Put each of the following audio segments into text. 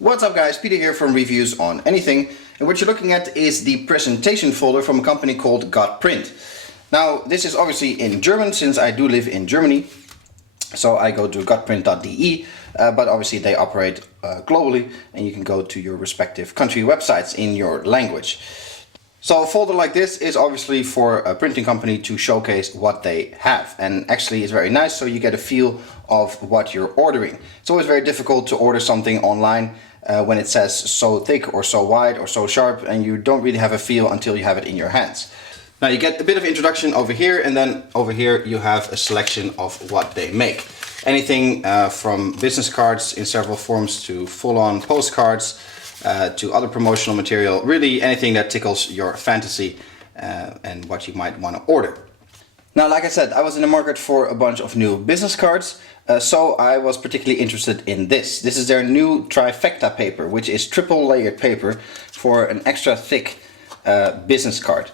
What's up guys, Peter here from Reviews on Anything, and what you're looking at is the presentation folder from a company called GOTPRINT. Now this is obviously in German since I do live in Germany, so I go to gotprint.de, but obviously they operate globally and you can go to your respective country websites in your language. So a folder like this is obviously for a printing company to showcase what they have, and actually it's very nice so you get a feel of what you're ordering. It's always very difficult to order something online when it says so thick or so wide or so sharp, and you don't really have a feel until you have it in your hands. Now you get a bit of introduction over here, and then over here you have a selection of what they make. Anything from business cards in several forms to full-on postcards, to other promotional material, really anything that tickles your fantasy and what you might want to order. Now, like I said, I was in the market for a bunch of new business cards, so I was particularly interested in this. This is their new Trifecta paper, which is triple layered paper for an extra thick business card.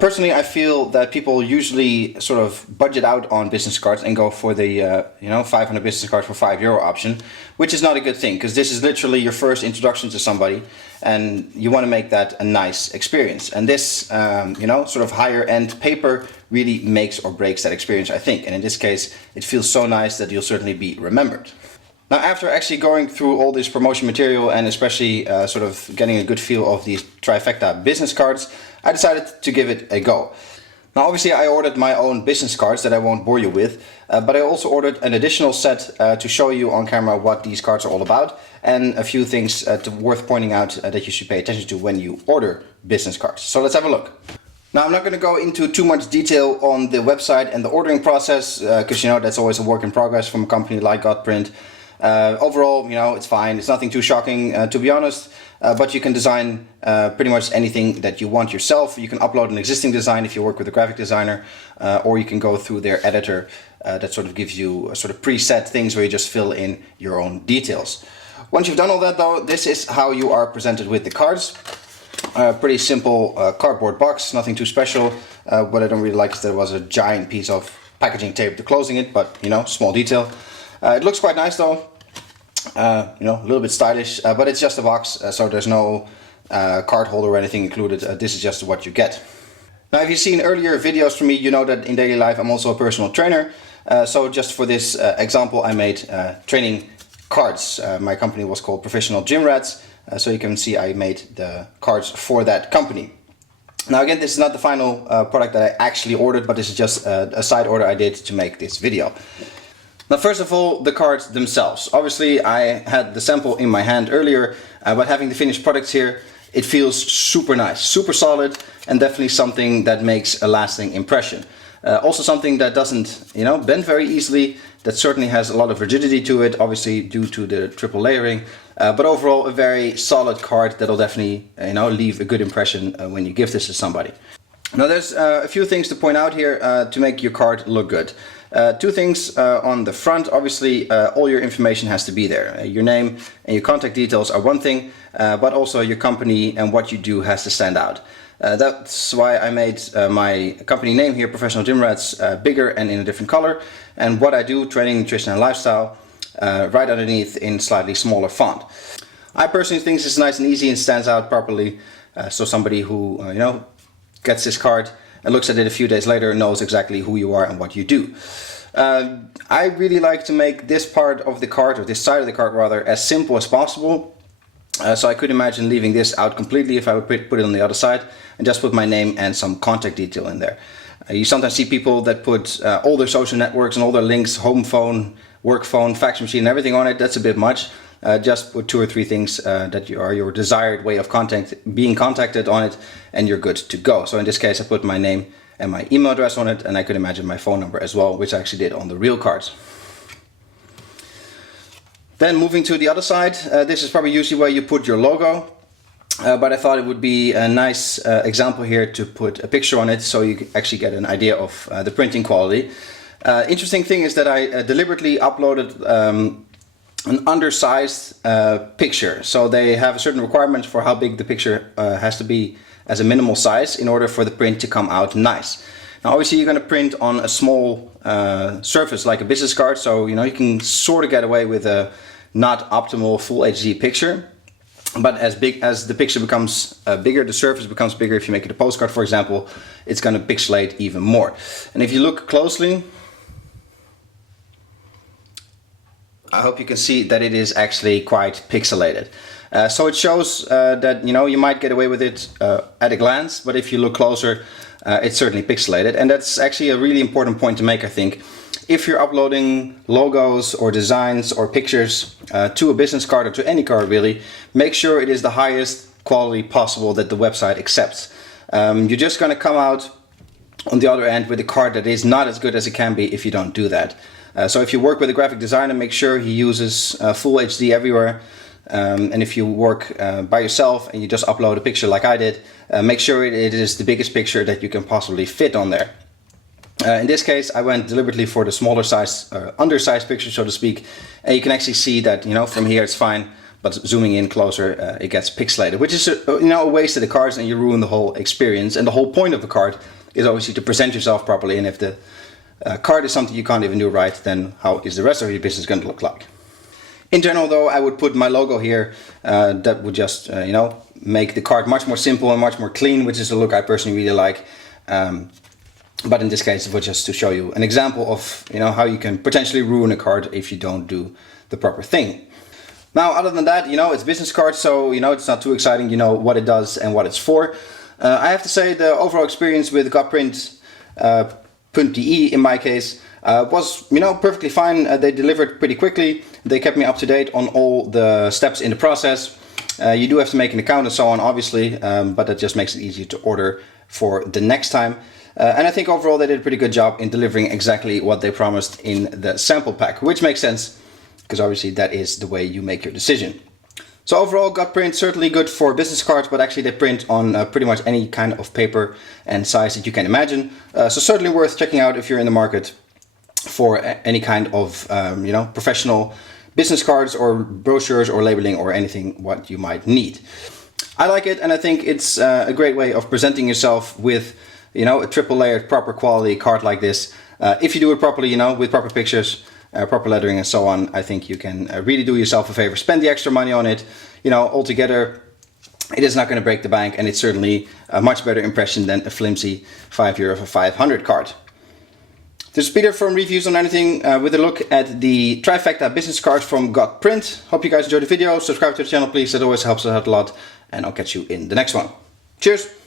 Personally, I feel that people usually sort of budget out on business cards and go for the 500 business cards for €5 option, which is not a good thing, because this is literally your first introduction to somebody and you want to make that a nice experience. And this sort of higher end paper really makes or breaks that experience, I think. And in this case, it feels so nice that you'll certainly be remembered. Now, after actually going through all this promotion material and especially sort of getting a good feel of these Trifecta business cards, I decided to give it a go. Now, obviously I ordered my own business cards that I won't bore you with, but I also ordered an additional set to show you on camera what these cards are all about, and a few things worth pointing out that you should pay attention to when you order business cards. So let's have a look. Now, I'm not going to go into too much detail on the website and the ordering process, because that's always a work in progress from a company like GOTPRINT. Overall, it's fine. It's nothing too shocking, to be honest, but you can design pretty much anything that you want yourself. You can upload an existing design if you work with a graphic designer, or you can go through their editor that sort of gives you a sort of preset things where you just fill in your own details. Once you've done all that though, this is how you are presented with the cards. Pretty simple cardboard box, nothing too special. What I don't really like is there was a giant piece of packaging tape to closing it, but small detail. It looks quite nice though. A little bit stylish, but it's just a box, so there's no card holder or anything included. This is just what you get. Now, if you've seen earlier videos from me, you know that in daily life I'm also a personal trainer. So just for this example, I made training cards. My company was called Professional Gym Rats, so you can see I made the cards for that company. Now again, this is not the final product that I actually ordered, but this is just a side order I did to make this video. Now, first of all, the cards themselves. Obviously, I had the sample in my hand earlier, but having the finished products here, it feels super nice, super solid, and definitely something that makes a lasting impression. Also something that doesn't, bend very easily, that certainly has a lot of rigidity to it, obviously due to the triple layering, but overall a very solid card that'll definitely, leave a good impression when you give this to somebody. Now, there's a few things to point out here to make your card look good. Two things on the front. Obviously, all your information has to be there. Your name and your contact details are one thing, but also your company and what you do has to stand out. That's why I made my company name here, Professional Gym Rats, bigger and in a different color. And what I do, training, nutrition and lifestyle, right underneath in slightly smaller font. I personally think this is nice and easy and stands out properly. So somebody who, gets this card and looks at it a few days later knows exactly who you are and what you do. I really like to make this part of the card, or this side of the card rather, as simple as possible. So I could imagine leaving this out completely if I would put it on the other side and just put my name and some contact detail in there. You sometimes see people that put all their social networks and all their links, home phone, work phone, fax machine and everything on it. That's a bit much. Just put 2 or 3 things that are your desired way of being contacted on it, and you're good to go. So in this case I put my name and my email address on it, and I could imagine my phone number as well, which I actually did on the real cards. Then moving to the other side, this is probably usually where you put your logo, but I thought it would be a nice example here to put a picture on it so you actually get an idea of the printing quality. Interesting thing is that I deliberately uploaded an undersized picture. So they have a certain requirement for how big the picture has to be as a minimal size in order for the print to come out nice. Now obviously you're going to print on a small surface like a business card, so you can sort of get away with a not optimal full HD picture. But as the picture becomes bigger, the surface becomes bigger. If you make it a postcard, for example, it's going to pixelate even more. And if you look closely, I hope you can see that it is actually quite pixelated. So it shows that you might get away with it at a glance, but if you look closer, it's certainly pixelated. And that's actually a really important point to make, I think. If you're uploading logos or designs or pictures to a business card or to any card really, make sure it is the highest quality possible that the website accepts. You're just going to come out on the other end with a card that is not as good as it can be if you don't do that. So if you work with a graphic designer, make sure he uses full HD everywhere. And if you work by yourself and you just upload a picture like I did, make sure it is the biggest picture that you can possibly fit on there. In this case, I went deliberately for the smaller size, undersized picture, so to speak. And you can actually see that, from here it's fine, but zooming in closer, it gets pixelated, which is a waste of the cards, and you ruin the whole experience. And the whole point of the card is obviously to present yourself properly. And if the card is something you can't even do right, then how is the rest of your business going to look like? In general, though, I would put my logo here. That would just, make the card much more simple and much more clean, which is a look I personally really like. But in this case, it was just to show you an example of how you can potentially ruin a card if you don't do the proper thing. Now, other than that, it's business cards, so it's not too exciting. You know what it does and what it's for. I have to say the overall experience with GOTPRINT.de in my case was perfectly fine. They delivered pretty quickly. They kept me up to date on all the steps in the process. You do have to make an account and so on, obviously, but that just makes it easier to order for the next time. And I think overall they did a pretty good job in delivering exactly what they promised in the sample pack, which makes sense because obviously that is the way you make your decision. So overall, GOTPRINT certainly good for business cards, but actually they print on pretty much any kind of paper and size that you can imagine. So certainly worth checking out if you're in the market for any kind of professional business cards or brochures or labeling or anything what you might need. I like it, and I think it's a great way of presenting yourself with a triple layered proper quality card like this. If you do it properly, with proper pictures, proper lettering and so on, I think you can really do yourself a favor. Spend the extra money on it. Altogether, it is not going to break the bank, and it's certainly a much better impression than a flimsy €5 for 500 card. This is Peter from Reviews on Anything with a look at the Trifecta business cards from GOTPRINT. Hope you guys enjoyed the video. Subscribe to the channel, please. That always helps us out a lot. And I'll catch you in the next one. Cheers!